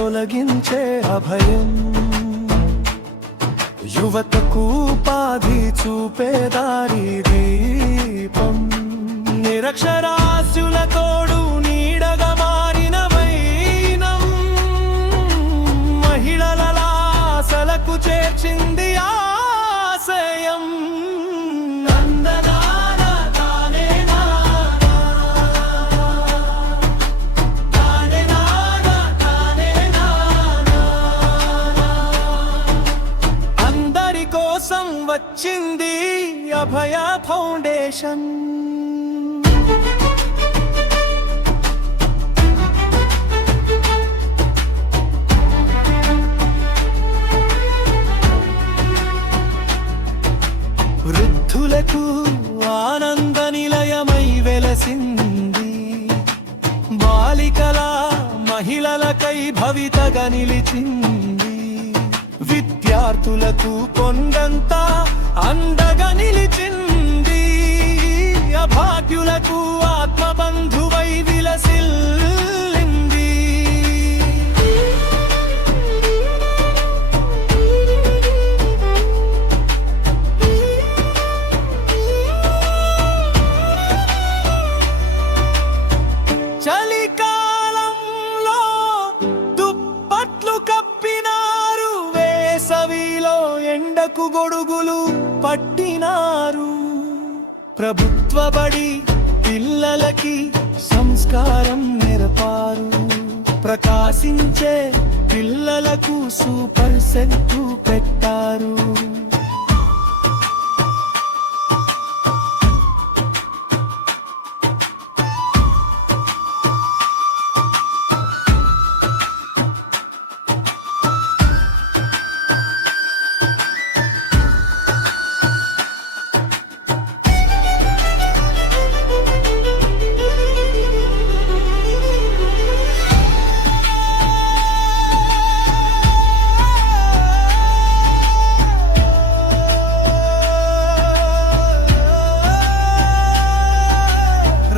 తొలగించే అభయం, యువతకు ఉపాధి చూపే దారి దీపం, నిరక్షరాస్యుల తోడు నీడగా మారిన వైనం, మహిళల ఆశలకు చేర్చింది ఆశయం. కోసం వచ్చింది అభయ ఫౌండేషన్. వృద్ధులకు ఆనంద నిలయమై వెలసింది, బాలికల మహిళలకై భవితగా నిలిచింది, విద్యార్థులకు కొండంత అండగా నిలిచింది, అభాగ్యులకు ఆత్మబంధువై విలసిల్లింది. చలికాలంలో దుప్పట్లు కప్పినారు, వేసవిలో ఎండకు గొడుగులు పట్టినారు, ప్రభుత్వ బడి పిల్లలకి సంస్కారం నేర్పారు, ప్రకాశించే పిల్లలకు సూపర్ సెట్ పెట్టారు.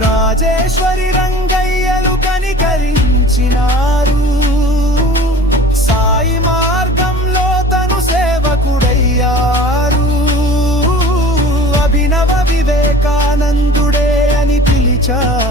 రాజేశ్వరి రంగయ్యలు కనికరించినారు, సాయి మార్గంలో తను సేవకుడయ్యారు, అభినవ వివేకానందుడే అని పిలిచారు.